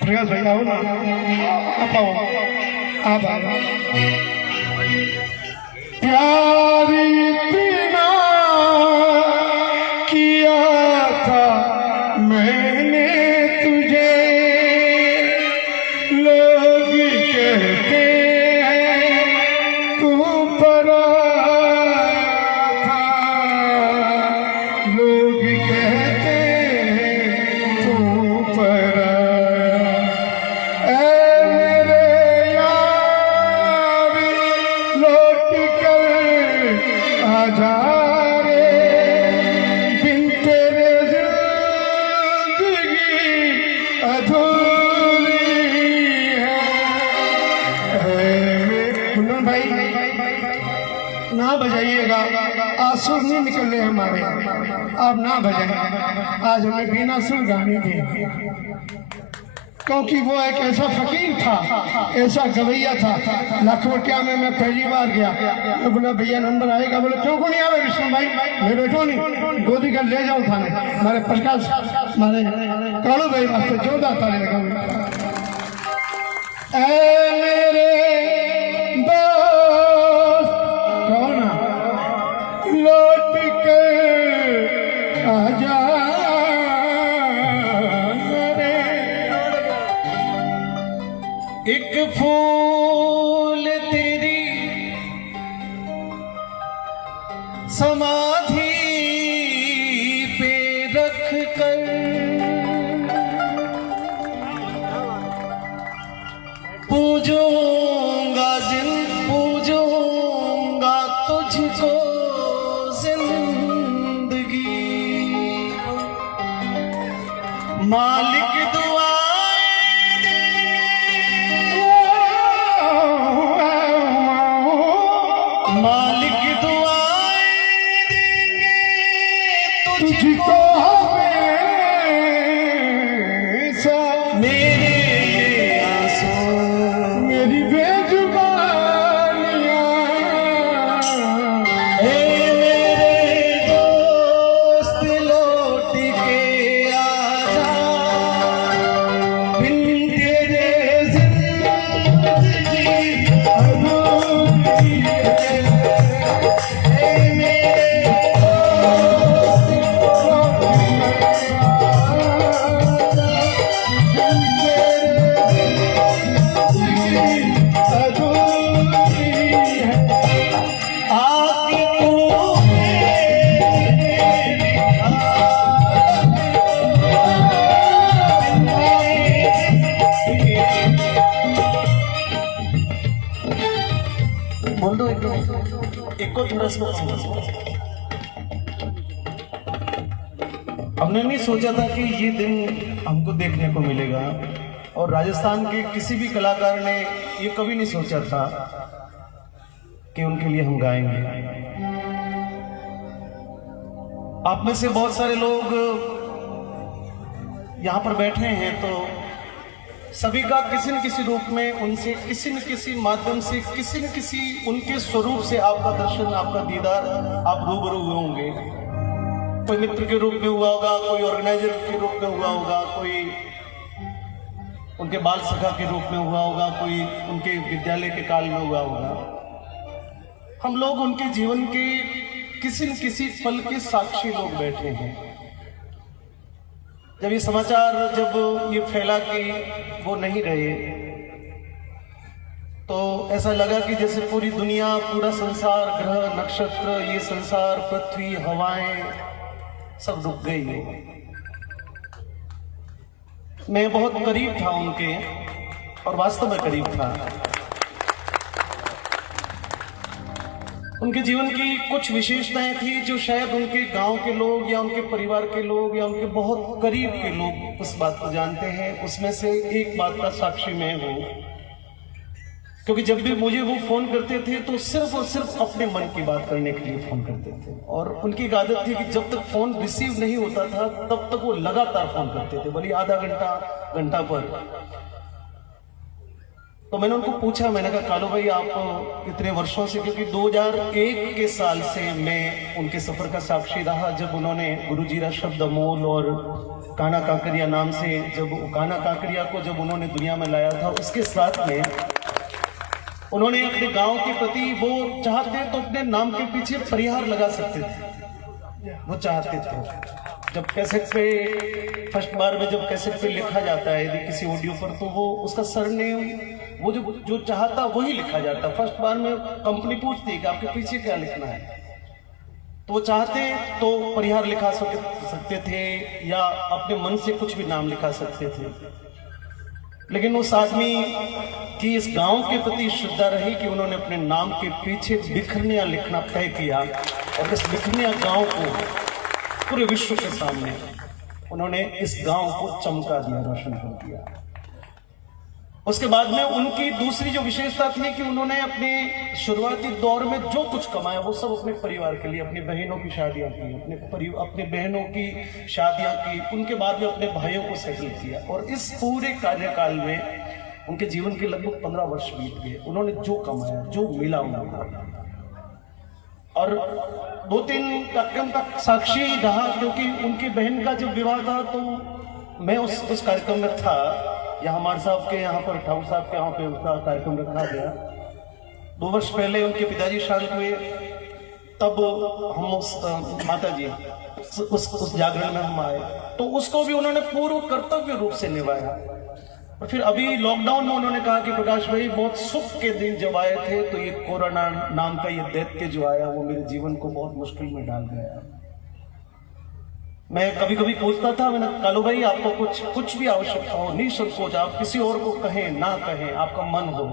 प्रकाश भाई आओ ना, आप आओ, आप आओ। प्यार इतना किया था मैंने तुझे, लोग कहते हैं तू पराया था, लोग कहते हैं तू पराया। ना बजाइएगा, आंसू नहीं निकल रहे हमारे, आप ना बजाइए। आज हमें बिना सुर गाने थे, क्योंकि वो एक ऐसा फकीर था, ऐसा गवैया था। लखवटिया में मैं पहली बार गया, मैं बोला भैया नंबर आएगा, बोले क्यों को नहीं आ रहा विष्णु भाई, मैं बैठो नहीं, गोदी कर ले जाओ थाने। हमारे प्रकाश हमारे कालू भाई वास्ते जोरदार ताली लगाओ। मेरे लौट के आजा रे, एक फूल तेरी समाधि पे रख कर, पूजूंगा तुझको मालिक दुआएं देंगे, मालिक दुआएं देंगे तुझको हमेशा। मेरे आंसू मेरी बेजुबानियां, मेरे दोस्त लौट के हमने नहीं सोचा था कि ये दिन हमको देखने को मिलेगा, और राजस्थान के किसी भी कलाकार ने ये कभी नहीं सोचा था कि उनके लिए हम गाएंगे। आप में से बहुत सारे लोग यहाँ पर बैठे हैं, तो सभी का किसी न किसी रूप में उनसे किसी न किसी माध्यम से किसी न किसी उनके स्वरूप से आपका दर्शन, आपका दीदार आप रूबरू हुए होंगे। कोई मित्र के रूप में हुआ होगा, कोई ऑर्गेनाइजर के रूप में हुआ होगा, कोई उनके बाल सखा के रूप में हुआ होगा, कोई उनके विद्यालय के काल में हुआ होगा। हम लोग उनके जीवन के किसी न किसी पल के साक्षी लोग बैठे हैं। जब ये समाचार जब ये फैला कि वो नहीं रहे, तो ऐसा लगा कि जैसे पूरी दुनिया, पूरा संसार, ग्रह नक्षत्र, ये संसार, पृथ्वी, हवाएं सब रुक गई है। मैं बहुत करीब था उनके, और वास्तव में करीब था। उनके जीवन की कुछ विशेषताएं थी जो शायद उनके गांव के लोग या उनके परिवार के लोग या उनके बहुत करीब के लोग उस बात को जानते हैं। उसमें से एक बात का साक्षी मैं हूं, क्योंकि जब भी मुझे वो फोन करते थे तो सिर्फ और सिर्फ अपने मन की बात करने के लिए फोन करते थे। और उनकी एक आदत थी कि जब तक फोन रिसीव नहीं होता था तब तक वो लगातार फोन करते थे, भले आधा घंटा, घंटा पर। तो मैंने उनको पूछा, मैंने कहा कालू भाई आप इतने वर्षों से, क्योंकि 2001 के साल से मैं उनके सफर का साक्षी रहा, जब उन्होंने गुरुजीरा शब्द अमोल और काना काकरिया नाम से, जब काना काकरिया को जब उन्होंने दुनिया में लाया था, उसके साथ में उन्होंने अपने गांव के प्रति, वो चाहते तो अपने नाम के पीछे परिहार लगा सकते थे, वो चाहते थे। जब कैसेट पे फर्स्ट बार में जब कैसेट पे लिखा जाता है यदि किसी ऑडियो पर, तो वो उसका सरनेम, वो जो चाहता वही लिखा जाता। फर्स्ट बार में कंपनी पूछती है कि आपके पीछे क्या लिखना है, तो वो चाहते तो परिहार लिखा सकते थे या अपने मन से कुछ भी नाम लिखा सकते थे। लेकिन उस आदमी की इस गांव के प्रति श्रद्धा रही कि उन्होंने अपने नाम के पीछे बिखरनिया लिखना तय किया, और इस बिखरनिया गांव को पूरे विश्व के सामने उन्होंने इस गांव को चमका दिया, रोशन कर दिया। उसके बाद में उनकी दूसरी जो विशेषता थी कि उन्होंने अपने शुरुआती दौर में जो कुछ कमाया वो सब अपने परिवार के लिए, अपनी बहनों की शादियां की, अपने बहनों की शादियां की, उनके बाद में अपने भाइयों को सेटल किया। और इस पूरे कार्यकाल में उनके जीवन के लगभग 15 वर्ष बीत गए। उन्होंने जो कमाया, जो मिला उन्होंने, और 2-3 कार्यक्रम तक साक्षी रहा, क्योंकि उनकी बहन का जब विवाह था तो मैं उस कार्यक्रम में था। यहाँ हमारे साहब के यहाँ पर, ठाकुर साहब के यहाँ पे उसका कार्यक्रम रखा गया। 2 वर्ष पहले उनके पिताजी शांत हुए, तब हम उस माता जी उस जागरण में हम आए, तो उसको भी उन्होंने पूर्ण कर्तव्य रूप से निभाया। और फिर अभी लॉकडाउन में उन्होंने कहा कि प्रकाश भाई बहुत सुख के दिन जब आए थे, तो ये कोरोना नाम का ये दैत्य जो आया वो मेरे जीवन को बहुत मुश्किल में डाल गया। मैं कभी कभी पूछता था, मैंने कालू भाई आपको कुछ भी आवश्यकता हो, निसंकोच आप किसी और को कहें ना कहें, आपका मन हो,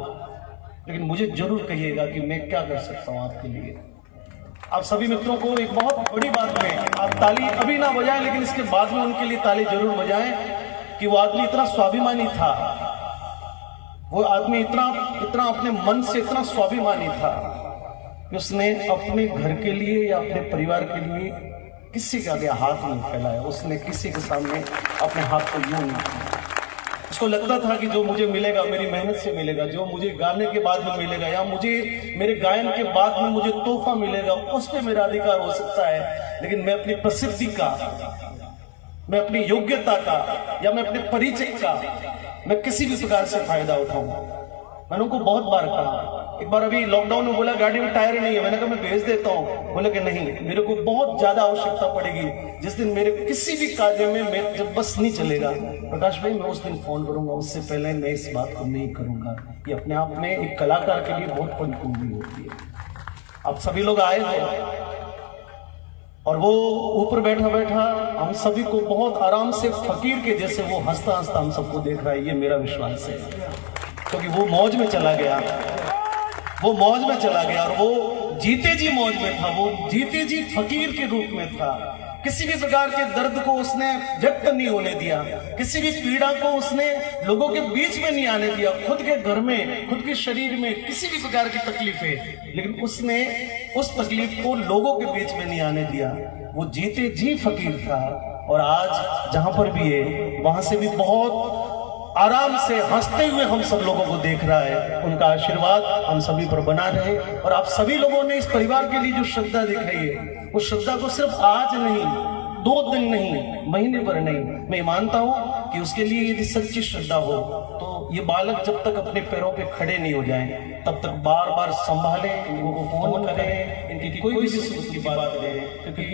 लेकिन मुझे जरूर कहिएगा कि मैं क्या कर सकता हूं आपके लिए। आप सभी मित्रों को एक बहुत बड़ी बात में, आप ताली अभी ना बजाएं, लेकिन इसके बाद में उनके लिए ताली जरूर बजाएं कि वो आदमी इतना स्वाभिमानी था, वो आदमी इतना अपने मन से इतना स्वाभिमानी था कि उसने अपने घर के लिए या अपने परिवार के लिए किसी के आगे हाथ नहीं फैलाया। उसने किसी के सामने अपने हाथ को यूं नहीं किया। उसको लगता था कि जो मुझे मिलेगा मेरी मेहनत से मिलेगा, जो मुझे गाने के बाद में मिलेगा या मुझे मेरे गायन के बाद में मुझे तोहफा मिलेगा, उस पर मेरा अधिकार हो सकता है, लेकिन मैं अपनी प्रसिद्धि का, मैं अपनी योग्यता का या मैं अपने परिचय का मैं किसी भी प्रकार से फायदा उठाऊंगा। मैंने उनको बहुत बार कहा। एक बार अभी लॉकडाउन में बोला गाड़ी में टायर नहीं है, मैंने कहा मैं भेज देता हूँ। बोले कि नहीं, मेरे को बहुत ज्यादा आवश्यकता पड़ेगी, जिस दिन मेरे किसी भी कार्य में मैं जब बस नहीं चलेगा प्रकाश भाई मैं उस दिन फोन करूंगा, उससे पहले मैं इस बात को नहीं करूंगा। ये अपने आप में एक कलाकार के लिए बहुत बड़ी कुंजी होती है। आप सभी लोग आए थे और वो ऊपर बैठा बैठा हम सभी को बहुत आराम से फकीर के जैसे वो हंसता हंसता हम सबको देख रहा है। ये मेरा विश्वास है, क्योंकि वो मौज में चला गया, वो मौज में चला गया और वो जीते जी मौज में था, वो जीते जी फकीर के रूप में था। किसी भी प्रकार के दर्द को उसने व्यक्त नहीं होने दिया, किसी भी पीड़ा को उसने लोगों के बीच में नहीं आने दिया। खुद के घर में, खुद के शरीर में किसी भी प्रकार की तकलीफ है, लेकिन उसने उस तकलीफ को लोगों के बीच में नहीं आने दिया। वो जीते जी फकीर था और आज जहां पर भी है वहां से भी बहुत आराम से हंसते हुए हम सब लोगों को देख रहा है। उनका आशीर्वाद हम सभी पर बना रहे। और आप सभी लोगों ने इस परिवार के लिए जो श्रद्धा दिखाई है, उस श्रद्धा को सिर्फ आज नहीं, 2 दिन नहीं, महीने भर नहीं, मैं मानता हूं कि उसके लिए यदि सच्ची श्रद्धा हो तो ये बालक जब तक अपने पैरों पे खड़े नहीं हो जाएं, तब तक बार बार संभालें, इनको फोन करें, इनकी कोई भी सुख की बात करें, क्योंकि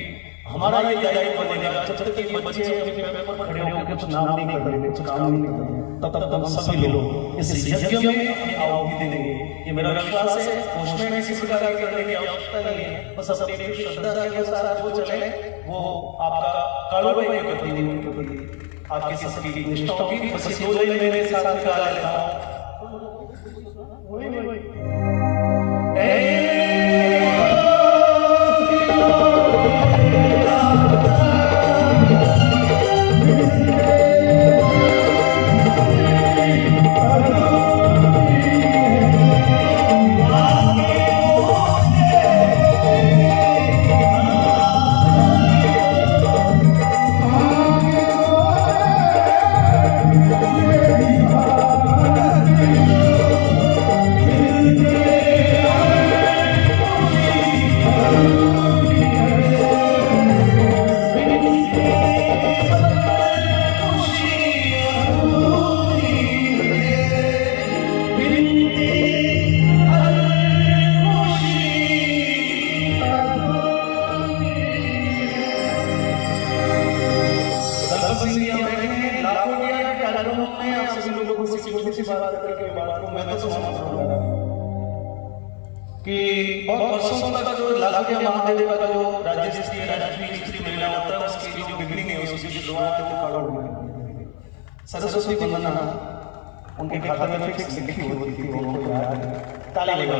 हमारा ये दायित्व बनेगा जब तक ये बच्चे अपने पैरों पर खड़े होकर कुछ नाम नहीं करेंगे, कुछ काम नहीं करेंगे, तब तक हम सभी लोग इस यज्ञ में आहुति देंगे। ये मेरा विश्वास है। पोषण में किसी प्रकार करने की आवश्यकता नहीं है, बस अपनी श्रद्धा के अनुसार वो चले, वो आपका कालू भाई के प्रति नहीं, उनके प्रति आपकी सबकी निष्ठा होगी। बस 2 लाइन मेरे साथ निकाल लेता हूं। कि बहुत वर्षों तक जो लाखों महादेव का जो राज्य स्त्री राष्ट्रीय स्त्री महिला होता है उसकी जो बिगनिंग है उसकी जो शुरुआत है वो खड़ा हुआ। सरस्वती वंदना उनके खाते में फिक्स लिखी होती थी, उनको याद है, ताली लगा।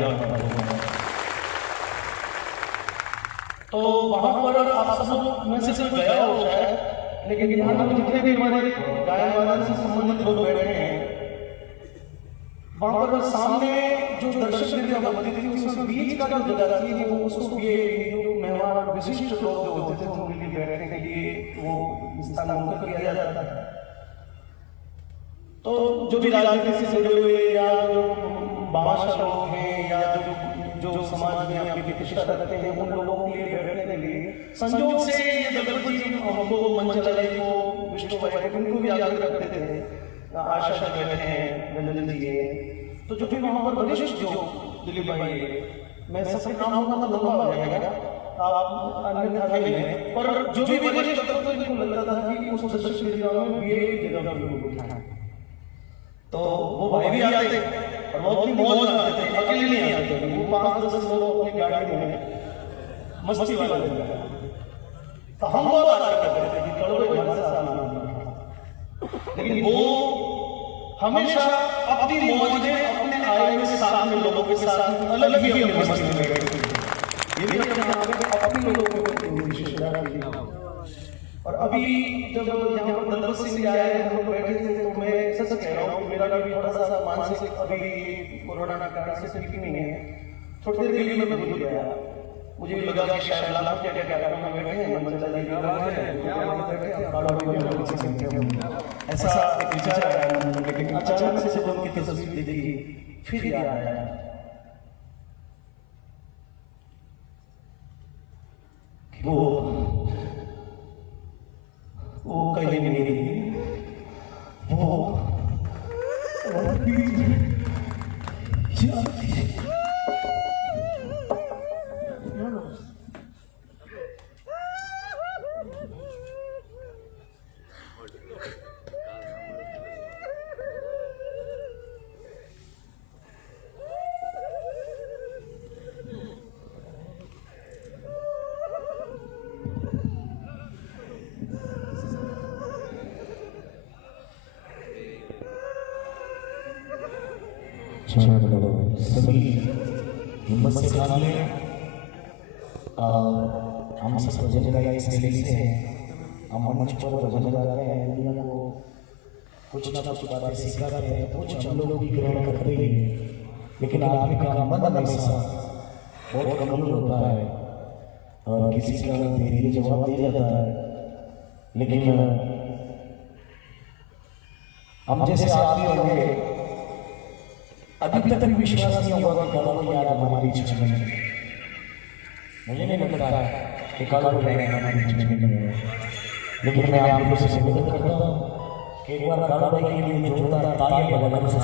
तो वहां पर आप सब लोग में से सिर्फ गया हो शायद, लेकिन यहाँ पर जितने भी हमारे गायन वादन से संबंधित लोग बैठे हैं, वहां पर सामने जो दर्शक बनती थी उसमें बीच का जो जगह थी वो उसको ये जो मेहमान विशिष्ट लोग जो होते थे उनके लिए बैठने के लिए वो स्थान मुक्त किया जाता था। तो जो भी राजनीति से जुड़े हुए या जो भाषा लोग हैं या जो समाज में अपनी प्रतिष्ठा रखते हैं उन लोगों के लिए बैठने के लिए संयोग से ये दलपति जी हमको मंच चले को विष्णु भाई उनको भी आग्रह करते थे, आशा बैठे हैं, रंजन जी है, तो जो भी वहां पर वरिष्ठ जो दिलीप भाई है, मैं सबके नामों का लंबा हो जाएगा आप अन्य था नहीं, पर जो भी वरिष्ठ तब तो इनको लगता था कि उस दर्शक के जीवन में ये जगह भी उठाना, तो वो भाई भी आते और वो अपनी मौज आते थे, अकेले नहीं आते थे, वो 5-10 लोग अपनी गाड़ी में मस्ती वाले थे। तो हम बहुत आदर करते थे कि चलो भाई हमारे साथ आना, लेकिन वो हमेशा अपनी मौज में अपने आए हुए साथ में लोगों के साथ अलग ही अपनी मस्ती में बैठे थे। ये भी अपने लोगों को विशेषता थी। और अभी जब यहाँ पर दलपत सिंह आए हम लोग बैठे थे तो मैं सच कह रहा हूँ मेरा भी थोड़ा सा मानसिक अभी कोरोना के कारण से ठीक नहीं है, थोड़ी देर के लिए मैं भूल गया, मुझे लगा कि शायद लाला क्या क्या क्या में बैठे हैं मंच चला ऐसा एक विचार आया, लेकिन अचानक से जब उनकी तस्वीर देखी फिर याद आया वो कहीं नहीं, वो सभी हिम्मत से काम लें, हम सब भजन गाए इस शैली से हम मंच पर भजन गाते हैं, दुनिया को कुछ ना कुछ बातें सिखाते हैं, कुछ हम लोग भी ग्रहण करते ही, लेकिन आदमी का मन हमेशा बहुत कमजोर होता है और किसी का धीरे जवाब दे जाता है, लेकिन हम जैसे आदमी होंगे अभी तक भी विश्वास नहीं होगा कि कल को याद हमारे बीच में नहीं है। मुझे नहीं लगता है कि कल को हमारे बीच में नहीं है, लेकिन मैं आप लोगों से निवेदन करता हूँ कि एक बार कल के लिए जोरदार तालियां बजाकर से